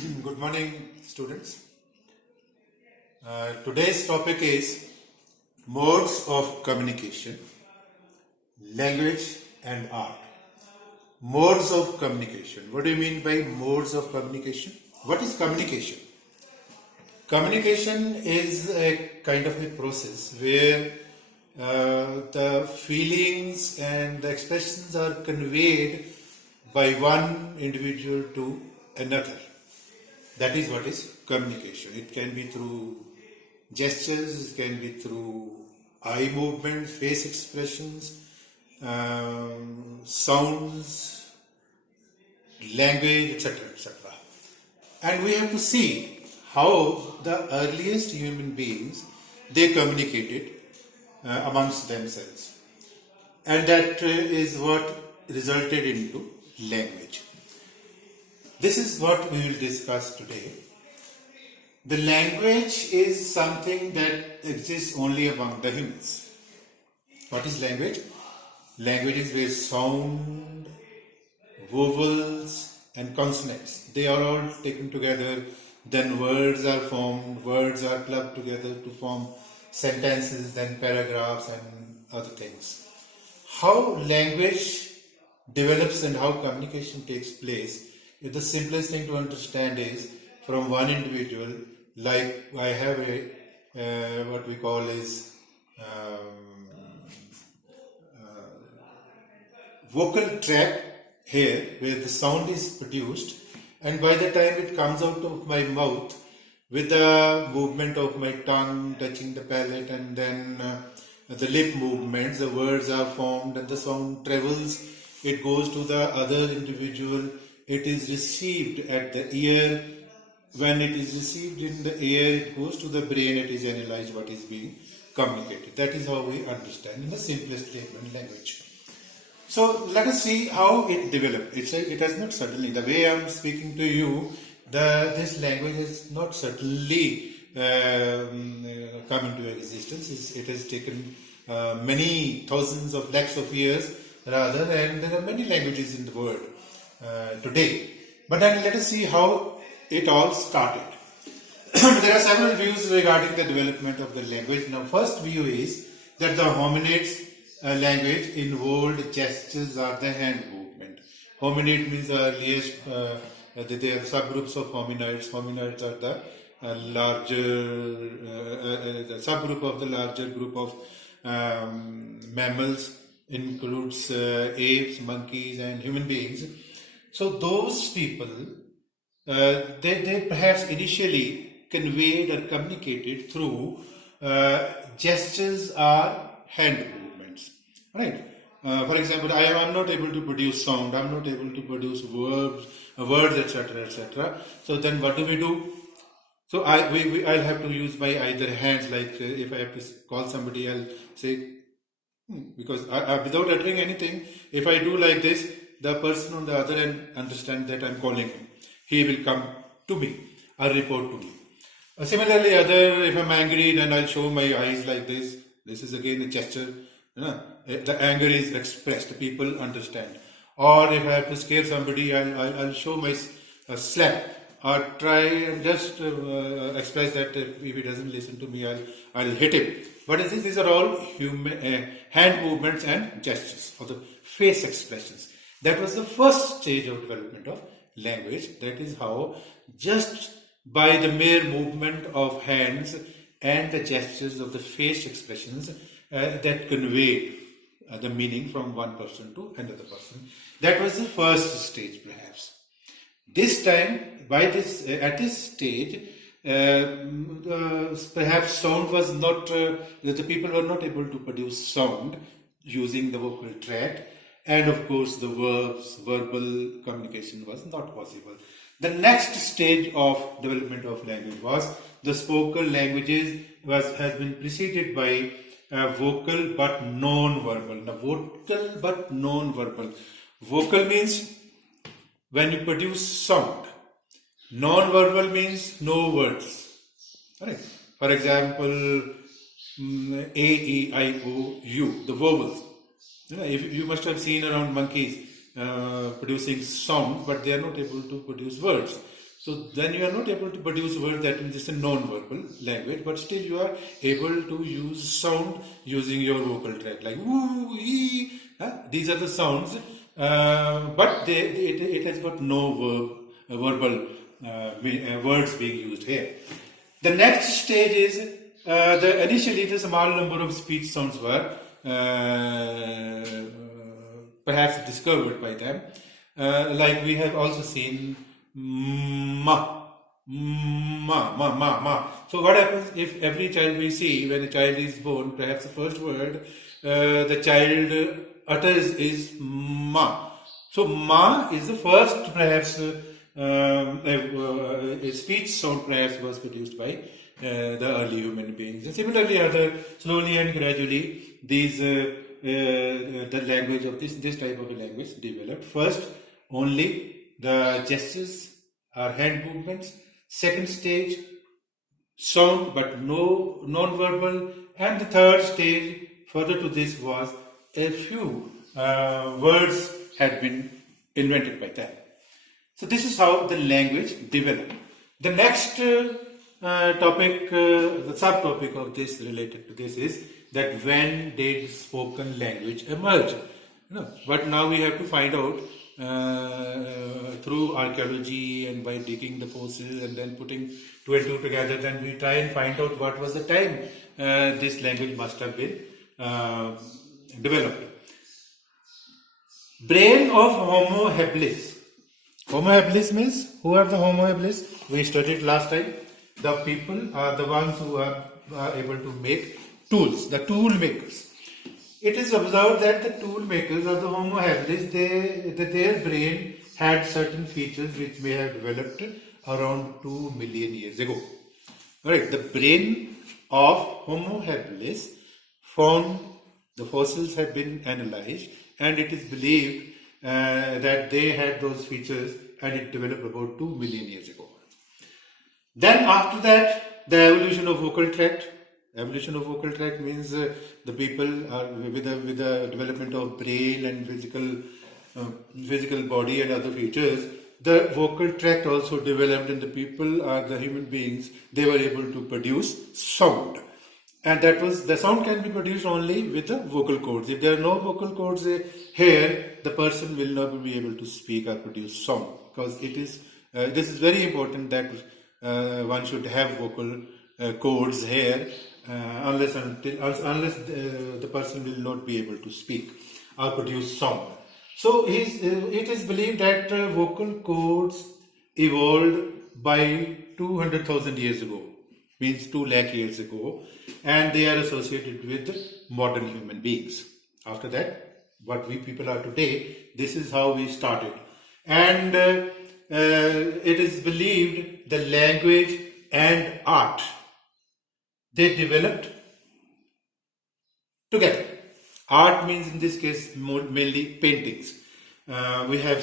Good morning, students. Today's topic is modes of communication, language and art. Modes of communication. What do you mean by modes of communication? What is communication? Communication is a kind of a process where the feelings and the expressions are conveyed by one individual to another. That is what is communication. It can be through gestures, it can be through eye movement, face expressions, sounds, language, etc. etc. And we have to see how the earliest human beings they communicated amongst themselves, and that is what resulted into language. This is what we will discuss today. The language is something that exists only among the humans. What is language? Language is where sound, vowels and consonants, they are all taken together, then words are formed, words are clubbed together to form sentences, then paragraphs and other things. How language develops and how communication takes place, the simplest thing to understand is from one individual, like I have a what we call is vocal tract here, where the sound is produced, and by the time it comes out of my mouth with the movement of my tongue touching the palate and then the lip movements, the words are formed and the sound travels, it goes to the other individual. It is received at the ear. When it is received in the ear, it goes to the brain, it is analyzed what is being communicated. That is how we understand in the simplest statement language. So let us see how it developed. It has not suddenly, the way I am speaking to you, this language has not suddenly come into existence. It has taken many thousands of lakhs of years rather, and there are many languages in the world today. But then let us see how it all started. There are several views regarding the development of the language. Now, first view is that the hominids language involved gestures or the hand movement. Hominid means the earliest, they are subgroups of hominids. Hominids are the the subgroup of the larger group of mammals, includes apes, monkeys and human beings. So those people, they perhaps initially conveyed or communicated through gestures or hand movements, right? For example, I am not able to produce sound, I am not able to produce words, etc., etc. So then what do? So I'll have to use my either hands, like if I have to call somebody, I'll say, because without uttering anything, if I do like this, the person on the other end understands that I'm calling him. He will come to me or report to me. Similarly, if I'm angry, then I'll show my eyes like this. This is again a gesture. The anger is expressed. People understand. Or if I have to scare somebody, I'll show my slap or try and just express that if he doesn't listen to me, I'll hit him. But these are all hand movements and gestures or the face expressions. That was the first stage of development of language. That is how just by the mere movement of hands and the gestures of the face expressions that conveyed the meaning from one person to another person. That was the first stage perhaps. This time, at this stage, perhaps sound was not, the people were not able to produce sound using the vocal tract, and of course the verbal communication was not possible. The next stage of development of language was the spoken languages has been preceded by vocal but non-verbal. Now, vocal but non-verbal. Vocal means when you produce sound. Non-verbal means no words. Right? For example, A, E, I, O, U, the vowels. If you must have seen around monkeys producing sound, but they are not able to produce words. So then you are not able to produce words that in just a non-verbal language, but still you are able to use sound using your vocal tract, like woo, ee. These are the sounds, but it has got no verbal words being used here. The next stage is initially the small number of speech sounds were perhaps discovered by them. Like we have also seen ma, ma. So what happens if every child we see, when a child is born, perhaps the first word the child utters is ma. So ma is the first perhaps a speech sound perhaps was produced by the early human beings. And similarly, slowly and gradually, the language of this type of a language developed. First, only the gestures or hand movements. Second stage, sound but no non-verbal. And the third stage, further to this, was a few words had been invented by them. So this is how the language developed. The next topic, the subtopic of this related to this is that when did spoken language emerge? But now we have to find out through archaeology and by digging the fossils and then putting two and two together, then we try and find out what was the time this language must have been developed. Brain of Homo habilis. Homo habilis means, who are the Homo habilis? We studied last time. The people are the ones who are able to make tools, the tool makers. It is observed that the tool makers or the Homo habilis, their brain had certain features which may have developed around 2 million years ago. Alright, the brain of Homo habilis found, the fossils have been analyzed, and it is believed that they had those features and it developed about 2 million years ago. Then after that, the evolution of vocal tract. Evolution of vocal tract means the people are with the development of brain and physical body and other features. The vocal tract also developed, and the people are the human beings. They were able to produce sound, and the sound can be produced only with the vocal cords. If there are no vocal cords here, the person will not be able to speak or produce sound, because this is very important that one should have vocal cords here, unless the person will not be able to speak or produce sound. So it is believed that vocal cords evolved by 200,000 years ago, means 2 lakh years ago, and they are associated with modern human beings. After that, what we people are today, this is how we started. And it is believed the language and art, they developed together. Art means in this case mainly paintings. We have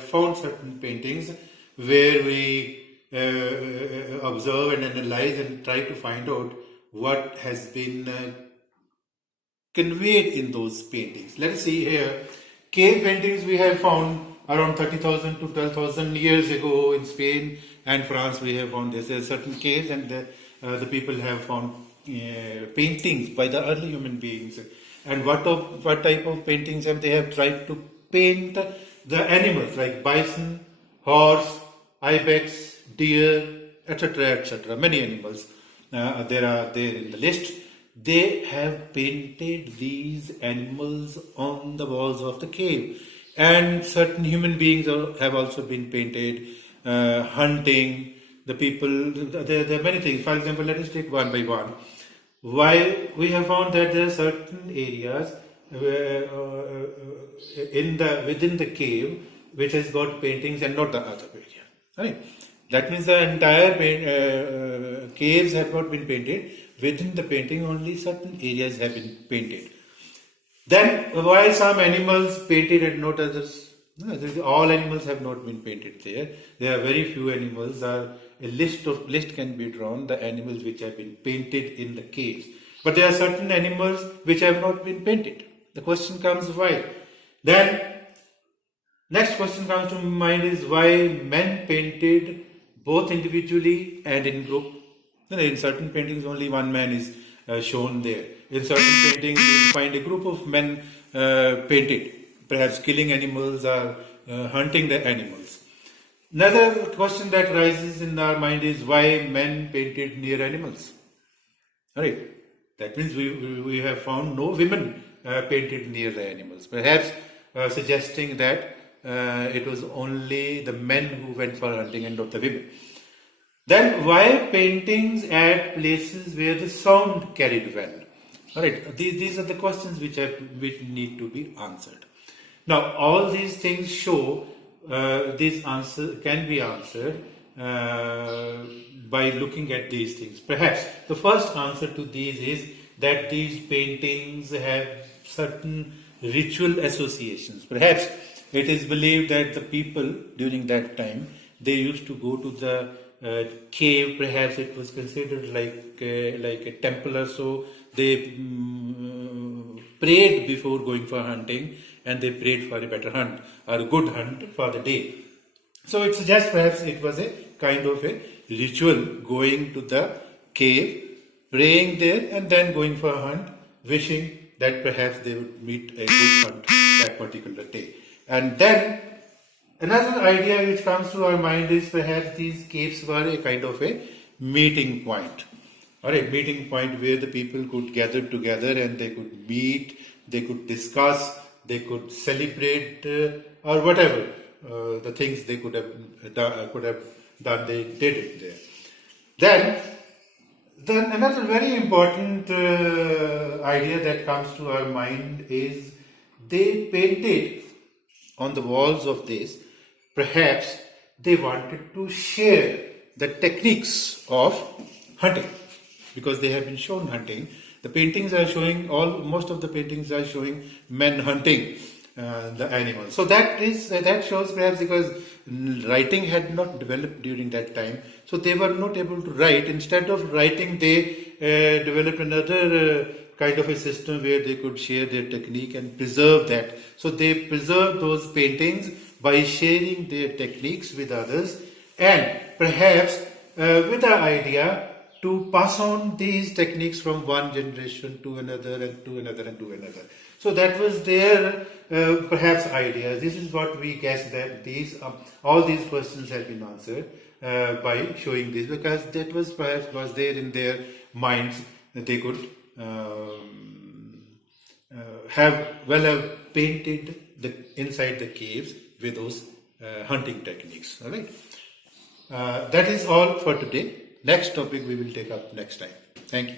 found certain paintings where we observe and analyze and try to find out what has been conveyed in those paintings. Let us see here. Cave paintings we have found around 30,000 to 12,000 years ago in Spain and France. We have found there are certain caves, and the people have found paintings by the early human beings. And what type of paintings have they have tried to paint the animals like bison, horse, ibex, deer, etc. Many animals there are there in the list. They have painted these animals on the walls of the cave, and certain human beings have also been painted hunting. The people, there are many things. For example, let us take one by one. While we have found that there are certain areas within the cave which has got paintings and not the other area. Right? That means the entire caves have not been painted. Within the painting, only certain areas have been painted. Then, while some animals painted and not others, all animals have not been painted there. There are very few animals. A list can be drawn, the animals which have been painted in the caves. But there are certain animals which have not been painted. The question comes why? Then Next question comes to mind is why men painted both individually and in group. In certain paintings, only one man is shown there. In certain paintings, you find a group of men painted, perhaps killing animals or hunting the animals. Another question that rises in our mind is why men painted near animals. Alright, that means we have found no women painted near the animals, perhaps suggesting that it was only the men who went for hunting and not the women. Then why paintings at places where the sound carried well? Alright, these are the questions which need to be answered. Now, all these things show these answers can be answered by looking at these things. Perhaps the first answer to these is that these paintings have certain ritual associations. Perhaps it is believed that the people during that time, they used to go to the cave. Perhaps it was considered like a temple or so. They prayed before going for hunting, and they prayed for a better hunt or a good hunt for the day. So it suggests perhaps it was a kind of a ritual, going to the cave, praying there, and then going for a hunt, wishing that perhaps they would meet a good hunt that particular day. And then another idea which comes to our mind is perhaps these caves were a kind of a meeting point, or a meeting point where the people could gather together and they could meet, they could discuss, they could celebrate, or whatever the things they could have done, they did it there. Then another very important idea that comes to our mind is they painted on the walls of this. Perhaps they wanted to share the techniques of hunting, because they have been shown hunting. The paintings are showing, most of the paintings are showing men hunting the animals. So that shows perhaps because writing had not developed during that time, so they were not able to write. Instead of writing, they developed another kind of a system where they could share their technique and preserve that. So they preserved those paintings by sharing their techniques with others, and perhaps with the idea to pass on these techniques from one generation to another and to another and to another. So that was their perhaps idea. This is what we guess, that all these questions have been answered by showing this, because that was perhaps was there in their minds, that they could have painted inside the caves with those hunting techniques. All right. That is all for today. Next topic we will take up next time. Thank you.